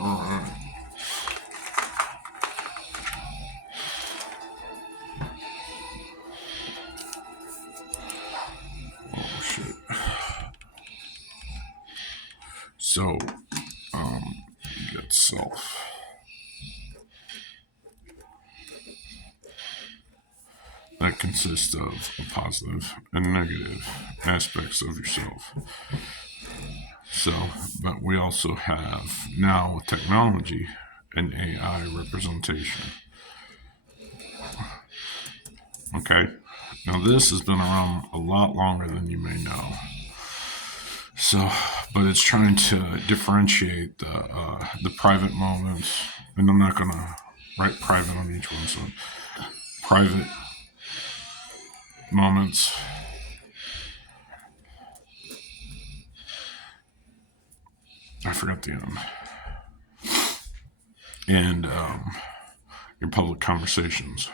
Alright. Oh shit. So, you get self. That consists of a positive and negative aspects of yourself. So, but we also have now with technology an AI representation. Okay? Now, this has been around a lot longer than you may know. So, but it's trying to differentiate the private moments, and I'm not gonna write private on each one. So, private moments, I forgot the and your public conversations.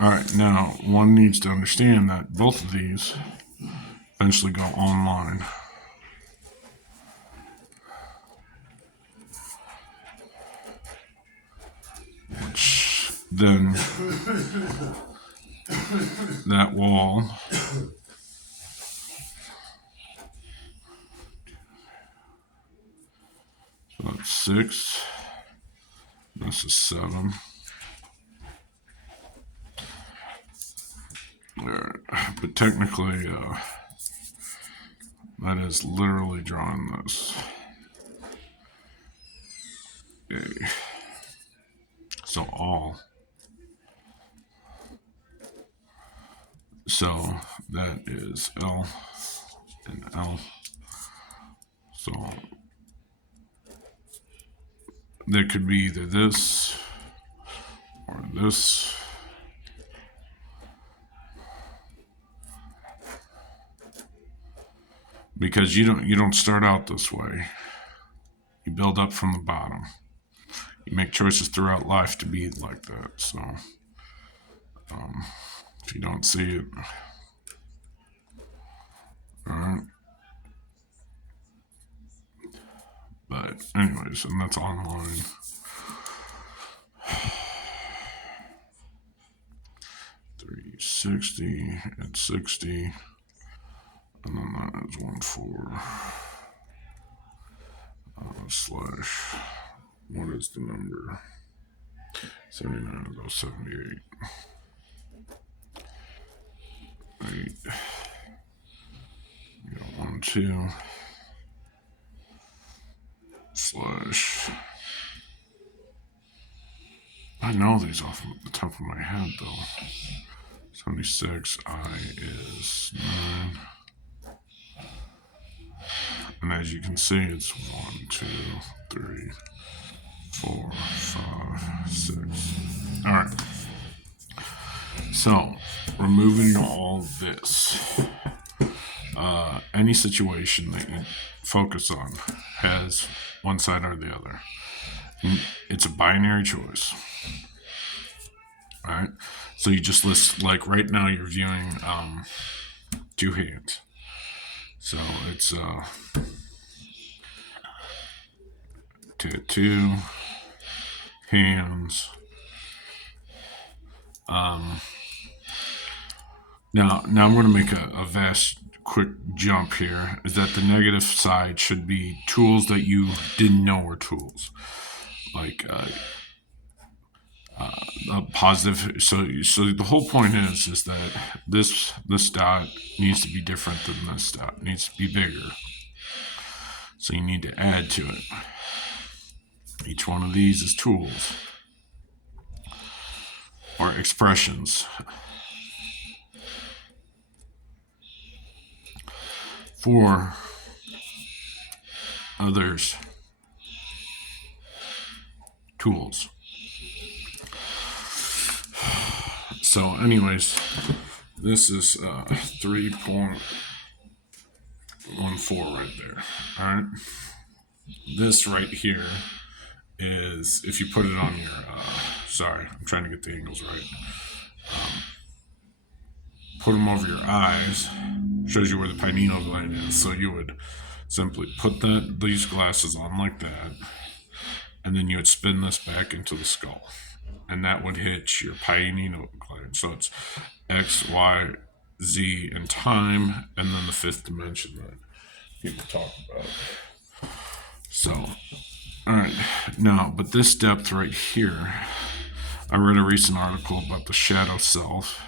All right, now one needs to understand that both of these eventually go online. Which then that wall so that's 6. This is 7. But technically, that is literally drawing this. Okay. So all. So that is L and L. So there could be either this or this. Because you don't start out this way. You build up from the bottom. You make choices throughout life to be like that. So if you don't see it, all right. But anyways, and that's online. $360 at 60, and then that is 1.4 slash. What is the number? 79 is 78. 8. You got 1, 2 slash. I know these off the top of my head though. 76 I is 9. And as you can see, it's 1, 2, 3, 4, 5, 6. All right. So, removing all this, any situation that you focus on has one side or the other. It's a binary choice. All right. So you just list, like right now, you're viewing 2 hands. So it's 2 hands. Now I'm going to make a vast quick jump here. Is that the negative side should be tools that you didn't know were tools, like positive. So the whole point is that this dot needs to be different than this dot. It needs to be bigger. So you need to add to it. Each one of these is tools or expressions. For others, tools. So, anyways, this is 3.14 right there. All right. This right here is, if you put it on your, sorry, I'm trying to get the angles right. put them over your eyes. Shows you where the pineal gland is. So you would simply put these glasses on like that, and then you would spin this back into the skull, and that would hit your pineal gland. So it's X, Y, Z in time, and then the fifth dimension that people talk about. So, all right, now, but this depth right here, I read a recent article about the shadow self.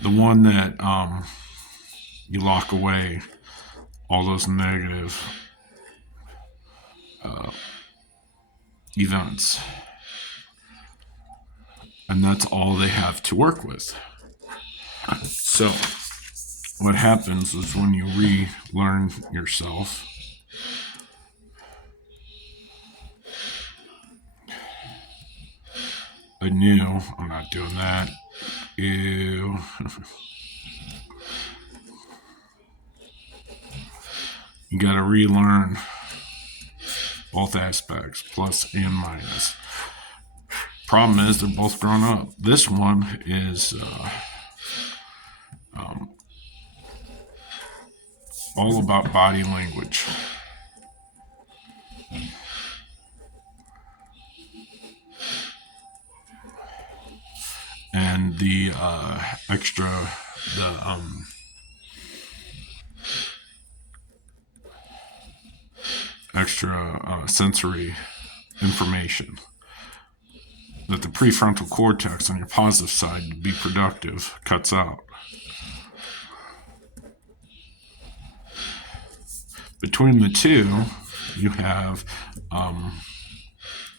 The one that you lock away all those negative events, and that's all they have to work with. So what happens is when you relearn yourself, anew, I'm not doing that. Ew. You gotta relearn both aspects, plus and minus. Problem is, they're both grown up. This one is all about body language. And the extra sensory information that the prefrontal cortex on your positive side, to be productive, cuts out. Between the two, you have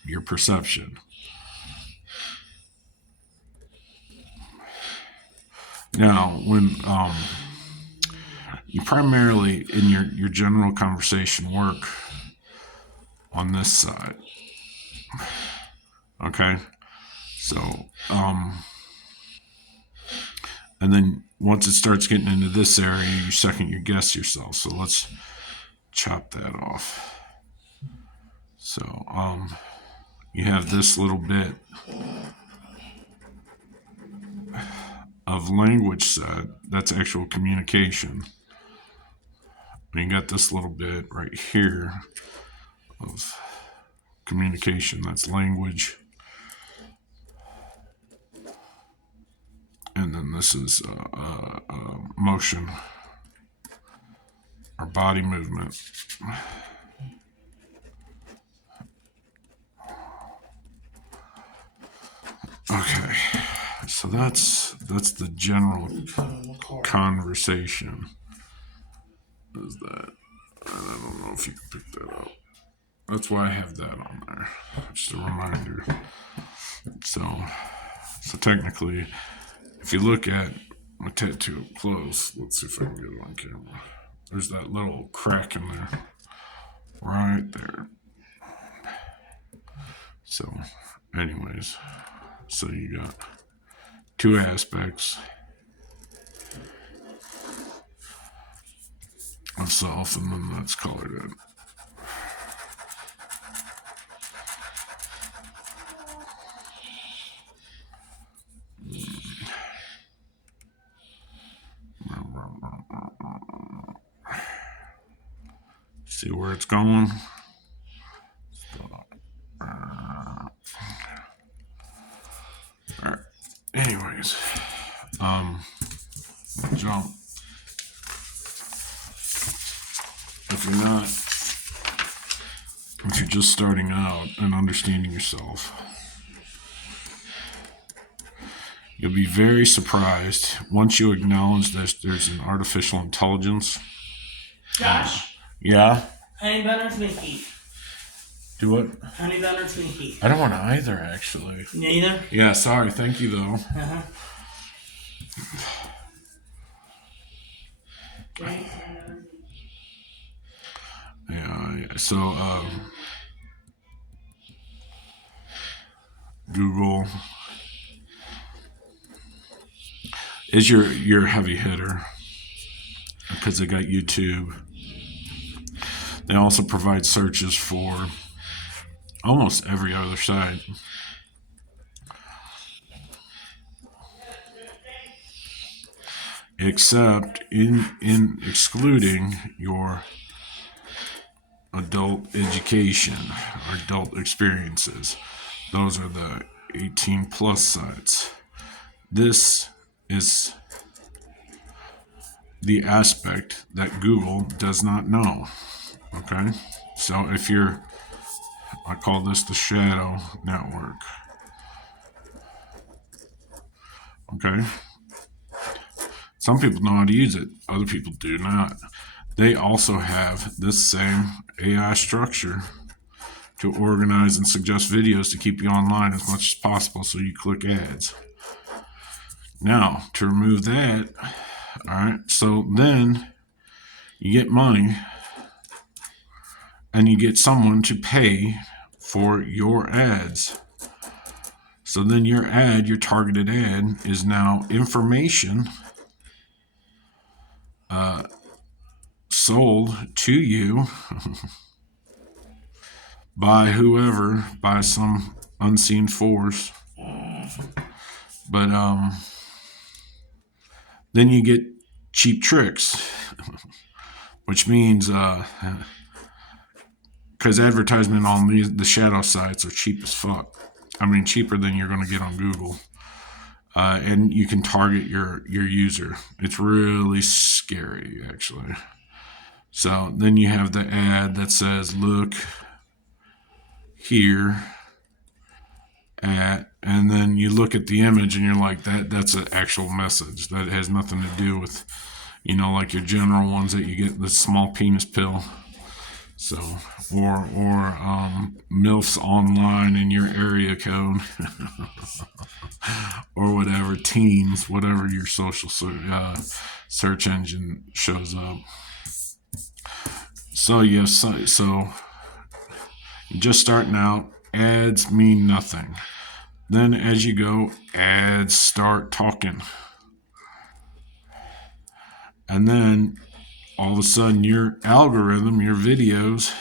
your perception. Now, when you primarily, in your general conversation, work on this side, okay? So, and then once it starts getting into this area, you second guess yourself. So let's chop that off. So, you have this little bit of language said. That's actual communication. And you got this little bit right here of communication. That's language. And then this is motion or body movement. Okay, so that's the general conversation. Is that? I don't know if you can pick that up. That's why I have that on there. Just a reminder. So technically, if you look at my tattoo up close, let's see if I can get it on camera. There's that little crack in there, right there. So, anyways, so you got two aspects of self, and then that's colored in. See where it's going? Alright. Anyways, jump. If you're just starting out and understanding yourself, you'll be very surprised once you acknowledge that there's an artificial intelligence. Josh, Yeah? honey bun or Twinkie? Do what? Honey bun or Twinkie? I don't want either, actually. Neither? Yeah, sorry. Thank you, though. Uh-huh. Yeah, so, Google is your heavy hitter because they got YouTube. They also provide searches for almost every other site. Except in excluding your adult education or adult experiences. Those are the 18 plus sites. This is the aspect that Google does not know. Okay? So if you're, I call this the shadow network. Okay? Some people know how to use it, other people do not. They also have this same AI structure to organize and suggest videos to keep you online as much as possible so you click ads. Now, to remove that, all right, so then you get money and you get someone to pay for your ads. So then your ad, your targeted ad, is now information sold to you by whoever, by some unseen force. But then you get cheap tricks, which means because advertisement on the shadow sites are cheap as fuck. I mean, cheaper than you're going to get on Google. And you can target your user. It's really scary, actually. So then you have the ad that says, look here at, and then you look at the image and you're like, that's an actual message. That has nothing to do with, like your general ones that you get, the small penis pill. So, or MILFs online in your area code, or whatever, teens, whatever your social search engine shows up. So yes, so just starting out, ads mean nothing. Then as you go, ads start talking. And then all of a sudden your algorithm, your videos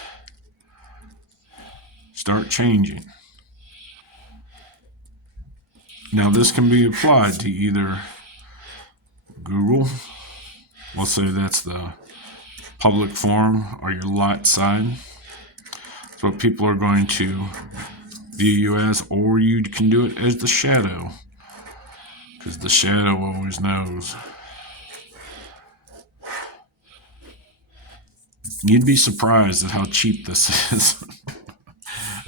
start changing. Now this can be applied to either Google, let's say that's the public forum, or your light side. That's what people are going to view you as, or you can do it as the shadow, because the shadow always knows. You'd be surprised at how cheap this is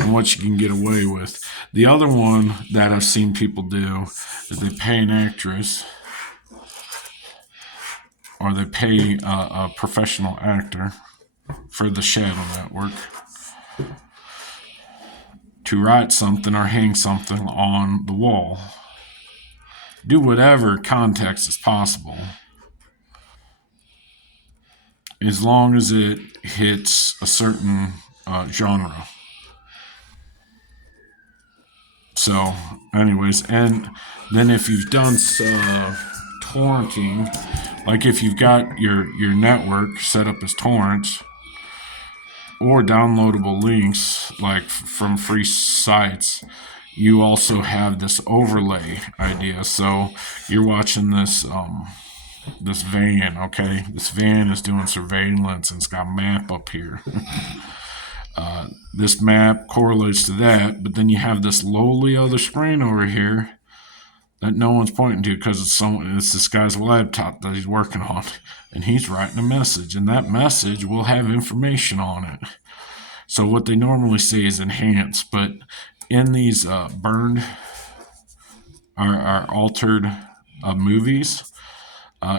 and what you can get away with. The other one that I've seen people do is they pay an actress or they pay a professional actor for the shadow network to write something or hang something on the wall. Do whatever context is possible, as long as it hits a certain genre. So, anyways, and then if you've done torrenting, like if you've got your network set up as torrents or downloadable links, like from free sites, you also have this overlay idea. So you're watching this this van, okay? This van is doing surveillance and it's got a map up here. This map correlates to that, but then you have this lowly other screen over here that no one's pointing to because it's this guy's laptop that he's working on, and he's writing a message, and that message will have information on it. So what they normally say is enhance, but in these burned or altered movies,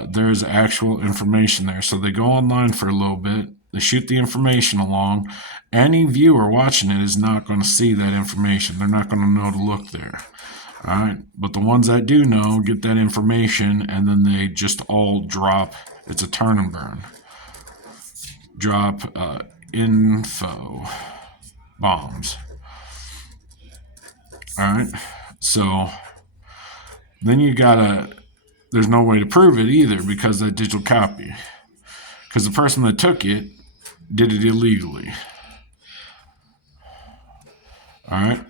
there's actual information there. So they go online for a little bit, they shoot the information along. Any viewer watching it is not going to see that information. They're not going to know to look there. All right, but the ones that do know get that information, and then they just all drop. It's a turn and burn. Drop info bombs. All right, so then there's no way to prove it either because that digital copy. Because the person that took it did it illegally. All right.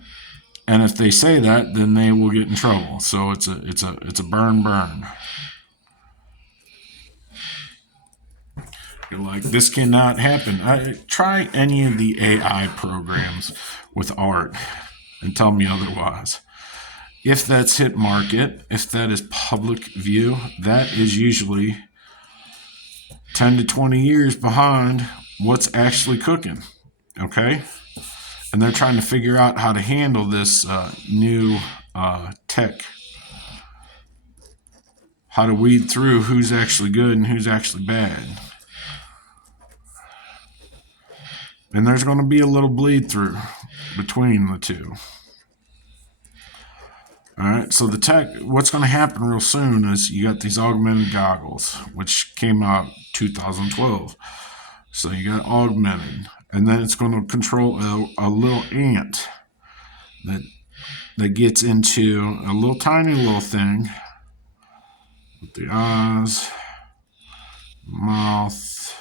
And if they say that, then they will get in trouble. So it's a burn. You're like, this cannot happen. Try any of the AI programs with art and tell me otherwise. If that's hit market, if that is public view, that is usually 10 to 20 years behind what's actually cooking. Okay? And they're trying to figure out how to handle this new tech. How to weed through who's actually good and who's actually bad. And there's going to be a little bleed through between the two. All right, so the tech, what's going to happen real soon is you got these augmented goggles, which came out 2012. So you got augmented, and then it's going to control a little ant that gets into a little tiny little thing with the eyes, mouth.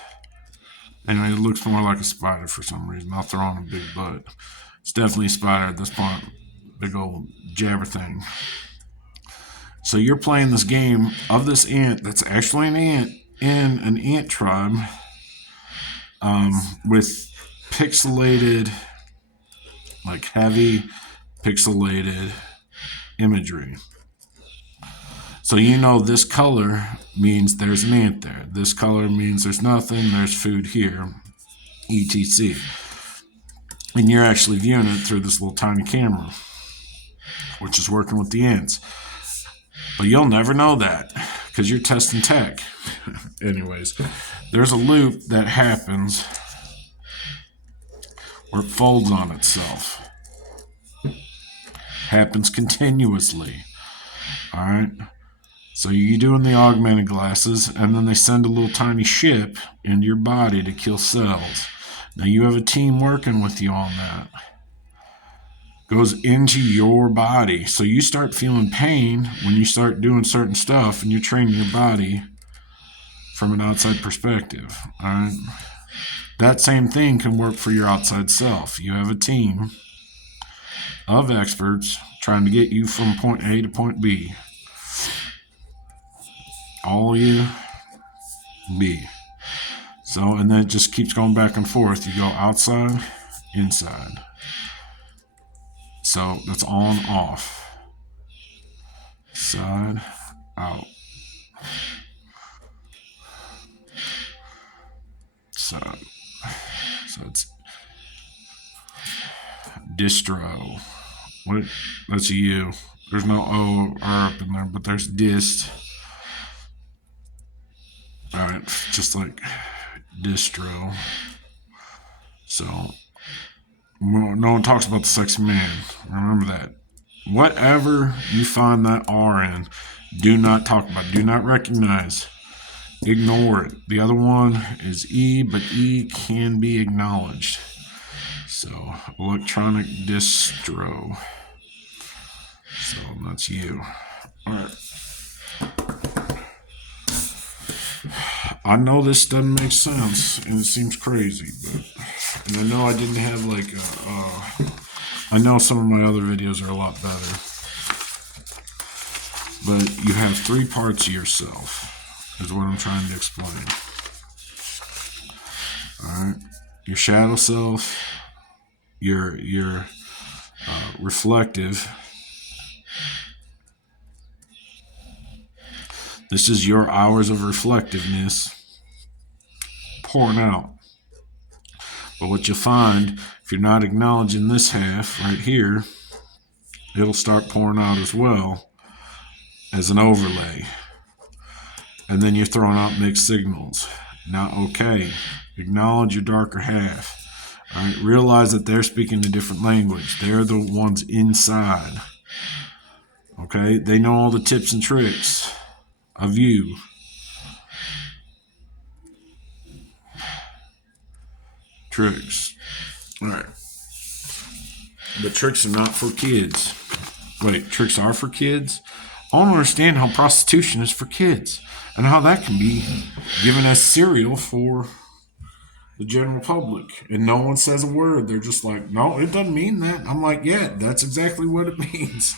Anyway, it looks more like a spider for some reason. I'll throw on a big butt. It's definitely a spider at this point. Big old jabber thing. So you're playing this game of this ant that's actually an ant in an ant tribe with pixelated, like heavy pixelated imagery. So you know this color means there's an ant there. This color means there's nothing, there's food here, etc. And you're actually viewing it through this little tiny camera, which is working with the ants. But you'll never know that because you're testing tech. Anyways, there's a loop that happens where it folds on itself. Happens continuously. All right. So you're doing the augmented glasses, and then they send a little tiny ship into your body to kill cells. Now you have a team working with you on that. Goes into your body. So you start feeling pain when you start doing certain stuff, and you're training your body from an outside perspective. All right. That same thing can work for your outside self. You have a team of experts trying to get you from point A to point B. All you be. So, and then it just keeps going back and forth. You go outside, inside. So that's on, off. Side, out. Side. So it's distro. What? That's a U. There's no O or R up in there, but there's dist. Alright, just like distro. So, no one talks about the sexy man. Remember that. Whatever you find that R in, do not talk about it. Do not recognize. Ignore it. The other one is E, but E can be acknowledged. So, electronic distro. So, that's you. Alright. I know this doesn't make sense, and it seems crazy, and I know I didn't have I know some of my other videos are a lot better, but you have 3 parts of yourself, is what I'm trying to explain. Alright, your shadow self, your reflective. This is your hours of reflectiveness pouring out. But what you'll find, if you're not acknowledging this half right here, it'll start pouring out as well as an overlay. And then you're throwing out mixed signals. Not okay. Acknowledge your darker half. All right? Realize that they're speaking a different language. They're the ones inside. Okay? They know all the tips and tricks of you. Tricks. Alright. But tricks are not for kids. Wait, tricks are for kids? I don't understand how prostitution is for kids and how that can be given as cereal for the general public, and no one says a word. They're just like, no, it doesn't mean that. I'm like, yeah, that's exactly what it means.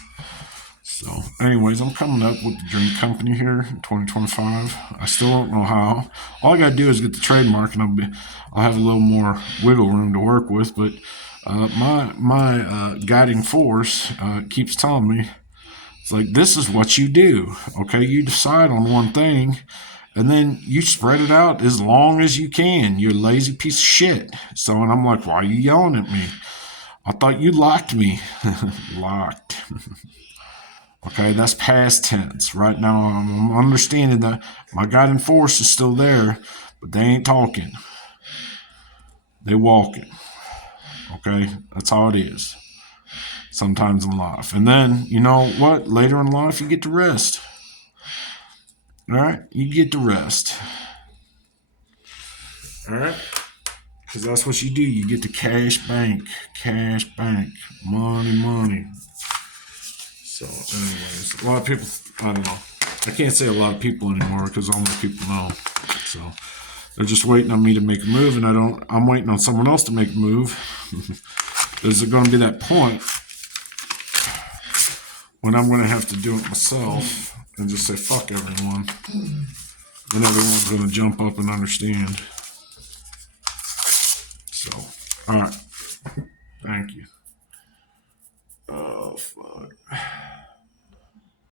So, anyways, I'm coming up with the drink company here in 2025. I still don't know how. All I gotta do is get the trademark, and I'll have a little more wiggle room to work with. But my guiding force keeps telling me, it's like, this is what you do. Okay, you decide on one thing, and then you spread it out as long as you can. You're a lazy piece of shit. So, and I'm like, why are you yelling at me? I thought you locked me. Locked. Okay, that's past tense. Right now, I'm understanding that my guiding force is still there, but they ain't talking. They walking. Okay, that's how it is. Sometimes in life. And then, you know what? Later in life, you get to rest. All right? You get to rest. All right? Because that's what you do. You get to cash bank. Cash bank. Money, money. So, anyways, a lot of people, I don't know. I can't say a lot of people anymore because only people know. So, they're just waiting on me to make a move, and I'm waiting on someone else to make a move. There's going to be that point when I'm going to have to do it myself and just say, fuck everyone. Then everyone's going to jump up and understand. So, alright. Thank you. Oh, fuck.